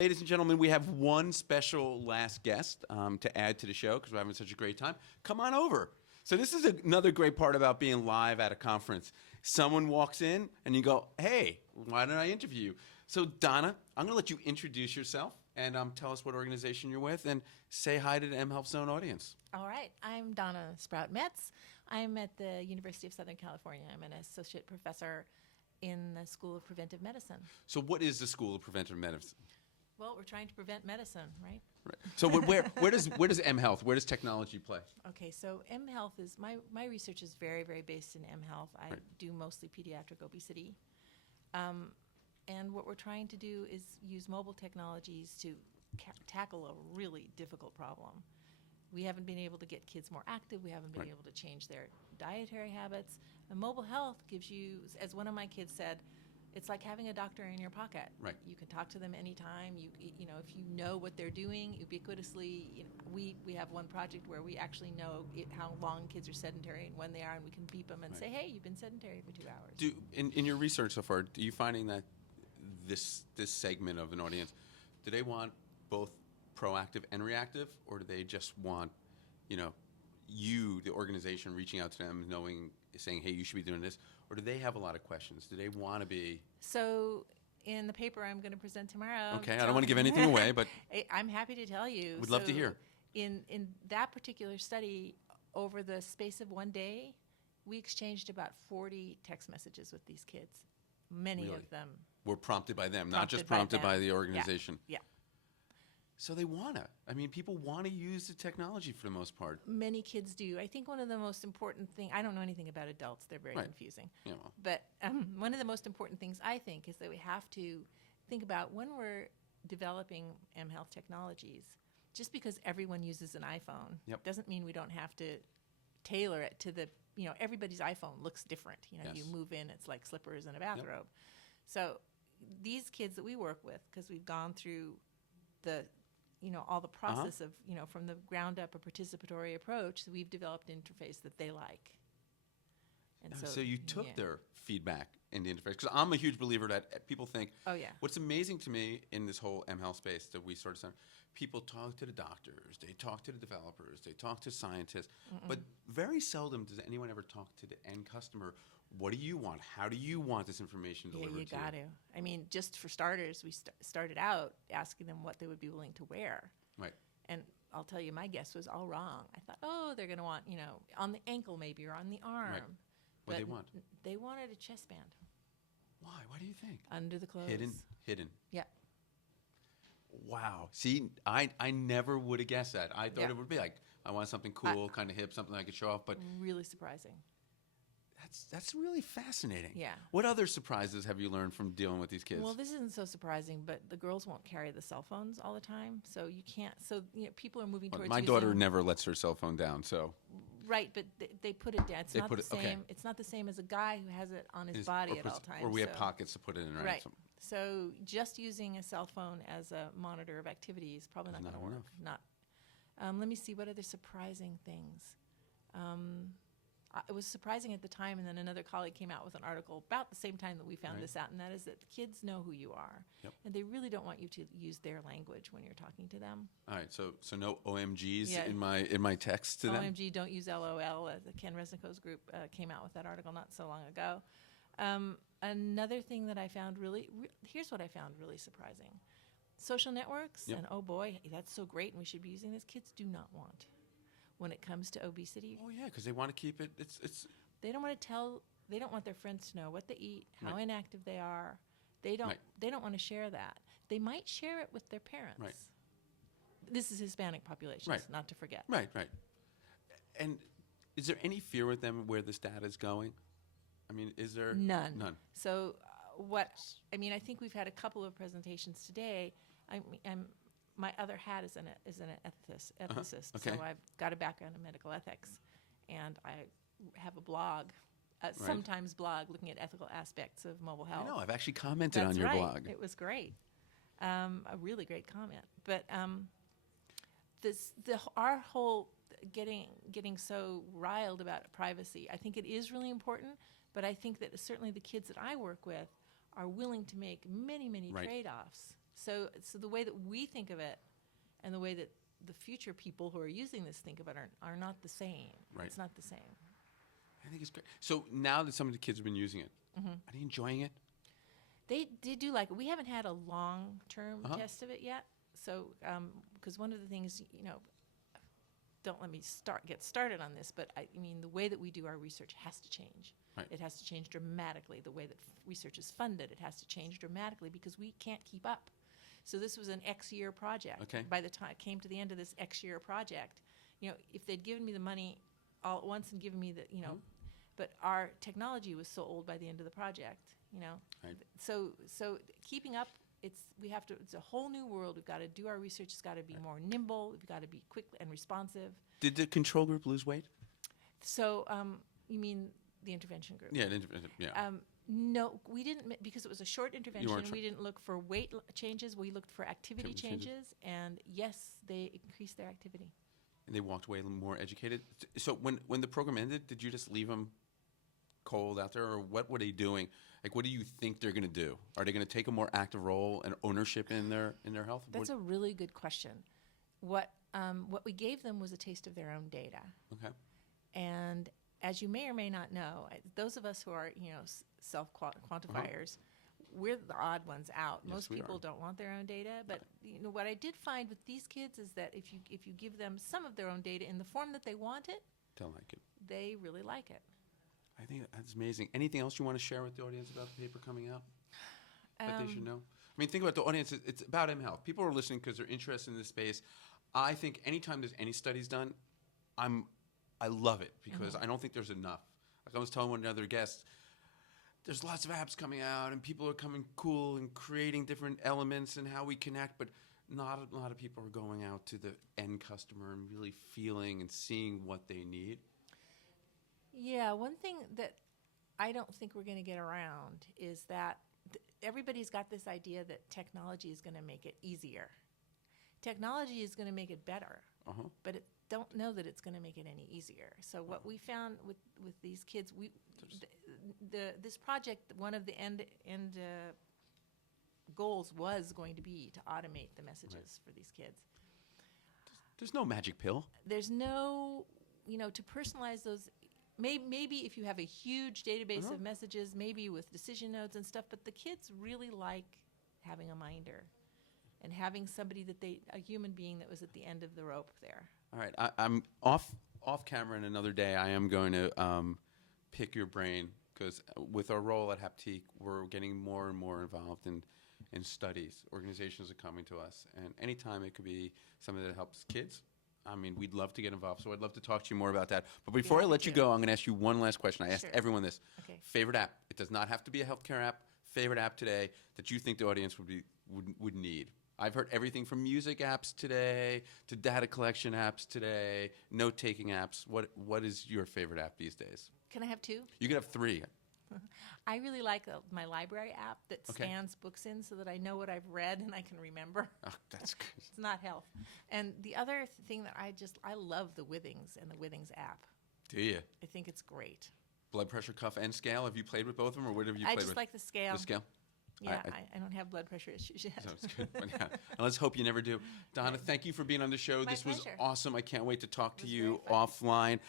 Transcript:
Ladies and gentlemen, we have one special last guest to add to the show because we're having such a great time. Come on over. So this is another great part about being live at a conference. Someone walks in and you go, hey, why don't I interview you? So Donna, I'm going to let you introduce yourself and tell us what organization you're with and say hi to the mHealth Zone audience. All right. I'm Donna Spruijt-Metz. I'm at the University of Southern California. I'm an associate professor in the School of Preventive Medicine. So what is the School of Preventive Medicine? Well, we're trying to prevent medicine, right? Right. So where does mHealth, where does technology play? Okay, so mHealth is, my research is very, very based in mHealth. I do mostly pediatric obesity. And what we're trying to do is use mobile technologies to tackle a really difficult problem. We haven't been able to get kids more active. We haven't been able to change their dietary habits. And mobile health gives you, as one of my kids said, it's like having a doctor in your pocket. Right. You can talk to them anytime. You know, if you know what they're doing ubiquitously. You know, we have one project where we actually know how long kids are sedentary and when they are, and we can beep them and say, hey, you've been sedentary for 2 hours. In your research so far, are you finding that this segment of an audience, do they want both proactive and reactive, or do they just want, you, the organization, reaching out to them, saying, hey, you should be doing this? Or do they have a lot of questions? Do they want to be? So in the paper I'm going to present tomorrow. Okay, I don't want to give anything away, but I'm happy to tell you. We'd love to hear. In that particular study, over the space of one day, we exchanged about 40 text messages with these kids. Many of them were prompted by them, not just prompted by the organization. Yeah. So they want to. I mean, people want to use the technology for the most part. Many kids do. I think one of the most important things, I don't know anything about adults, they're very confusing. Yeah, well. But one of the most important things, I think, is that we have to think about when we're developing mHealth technologies, just because everyone uses an iPhone doesn't mean we don't have to tailor it to the, everybody's iPhone looks different. You move in, it's like slippers and a bathrobe. So these kids that we work with, because we've gone through the all the process of, from the ground up, a participatory approach, so we've developed an interface that they like. And so you took their feedback in the interface, because I'm a huge believer that people think, what's amazing to me in this whole mHealth space that we sort of, people talk to the doctors, they talk to the developers, they talk to scientists, but very seldom does anyone ever talk to the end customer. What do you want? How do you want this information delivered to you? Yeah, you got to. I mean, just for starters, we started out asking them what they would be willing to wear. Right. And I'll tell you, my guess was all wrong. I thought, they're going to want, on the ankle maybe or on the arm. Right. What do they want? They wanted a chest band. Why? What do you think? Under the clothes. Hidden. Yeah. Wow. See, I never would have guessed that. I thought it would be like, I want something cool, kind of hip, something I could show off. But really surprising. That's really fascinating. Yeah. What other surprises have you learned from dealing with these kids? Well, this isn't so surprising, but the girls won't carry the cell phones all the time, so you can't. So people are moving towards. My daughter never lets her cell phone down, so. Right, but they put it down. It's not the same. Okay. It's not the same as a guy who has it on his body at all times. Or we have pockets to put it in, right? Right. So just using a cell phone as a monitor of activity is probably not going to work. Not. Let me see what other surprising things. It was surprising at the time, and then another colleague came out with an article about the same time that we found this out, and that is that kids know who you are, and they really don't want you to use their language when you're talking to them. All right, so no OMGs in my text to them? OMG, don't use LOL. The Ken Resnick's group came out with that article not so long ago. Another thing that I found here's what I found really surprising. Social networks, and oh boy, that's so great, and we should be using this. Kids do not want. When it comes to obesity. Oh yeah, because they want to keep it. It's. They don't want to tell. They don't want their friends to know what they eat, how inactive they are. They don't. They don't want to share that. They might share it with their parents. Right. This is Hispanic populations, not to forget. Right. And is there any fear with them where this data is going? I mean, is there none? None. So I think we've had a couple of presentations today. My other hat is an ethicist, Okay. so I've got a background in medical ethics, and I have a blog, sometimes blog, looking at ethical aspects of mobile health. I know, I've actually commented on your blog. It was great, a really great comment. But our whole getting so riled about privacy, I think it is really important, but I think that certainly the kids that I work with are willing to make many, many trade-offs So the way that we think of it and the way that the future people who are using this think of it are not the same. Right. It's not the same. I think it's great. So now that some of the kids have been using it, are they enjoying it? They do like it. We haven't had a long-term test of it yet. So, because one of the things, don't let me get started on this, but I mean, the way that we do our research has to change. Right. It has to change dramatically. The way that research is funded, it has to change dramatically because we can't keep up. So this was an X-year project. Okay. By the time it came to the end of this X-year project, if they'd given me the money all at once and given me the, but our technology was so old by the end of the project, Right. So keeping up, it's a whole new world. We've got to do our research. It's got to be more nimble. We've got to be quick and responsive. Did the control group lose weight? So you mean the intervention group? Yeah, the intervention. Yeah. No, we didn't, because it was a short intervention. weren't We didn't look for weight changes. We looked for activity Activity changes. changes, and yes, they increased their activity. And they walked away a little more educated. So when the program ended, did you just leave them cold out there, or what were they doing? Like, what do you think they're going to do? Are they going to take a more active role and ownership in their health? That's a really good question. What we gave them was a taste of their own data. Okay. And as you may or may not know, those of us who are, self-quantifiers, we're the odd ones out. Yes, Most we people are. don't want their own data. But what I did find with these kids is that if you give them some of their own data in the form that they want it, They'll like it. they really like it. I think that's amazing. Anything else you want to share with the audience about the paper coming out that they should know? I mean, think about the audience. It's about mHealth. People are listening because they're interested in this space. I think anytime there's any studies done, I love it because I don't think there's enough. Like I was telling one of the other guests, there's lots of apps coming out and people are coming cool and creating different elements and how we connect, but not a lot of people are going out to the end customer and really feeling and seeing what they need. Yeah, one thing that I don't think we're going to get around is that everybody's got this idea that technology is going to make it easier. Technology is going to make it better, but don't know that it's going to make it any easier. So what we found with these kids, this project, one of the end goals was going to be to automate the messages for these kids. There's no magic pill. There's no, to personalize those. Maybe if you have a huge database of messages, maybe with decision nodes and stuff, but the kids really like having a minder and having somebody a human being that was at the end of the rope there. All right, I'm off camera, and another day I am going to pick your brain because with our role at Happtique, we're getting more and more involved in studies. Organizations are coming to us, and anytime it could be something that helps kids. I mean, we'd love to get involved, so I'd love to talk to you more about that. But before I let you go, I'm going to ask you one last question. I asked everyone this. Okay. Favorite app? It does not have to be a healthcare app. Favorite app today that you think the audience would need? I've heard everything from music apps today to data collection apps today, note-taking apps. What is your favorite app these days? Can I have two? You could have three. I really like my library app that scans books in so that I know what I've read and I can remember. Oh, that's good. It's not health. And the other thing that I love the Withings and the Withings app. Do you? I think it's great. Blood pressure, cuff, and scale. Have you played with both of them, or what have you played with? I just like the scale. The scale? Yeah, I don't have blood pressure issues yet. So it's good. But yeah. And let's hope you never do. Donna, thank you for being on the show. My This was pleasure. awesome. I can't wait to talk to was you very fun. offline.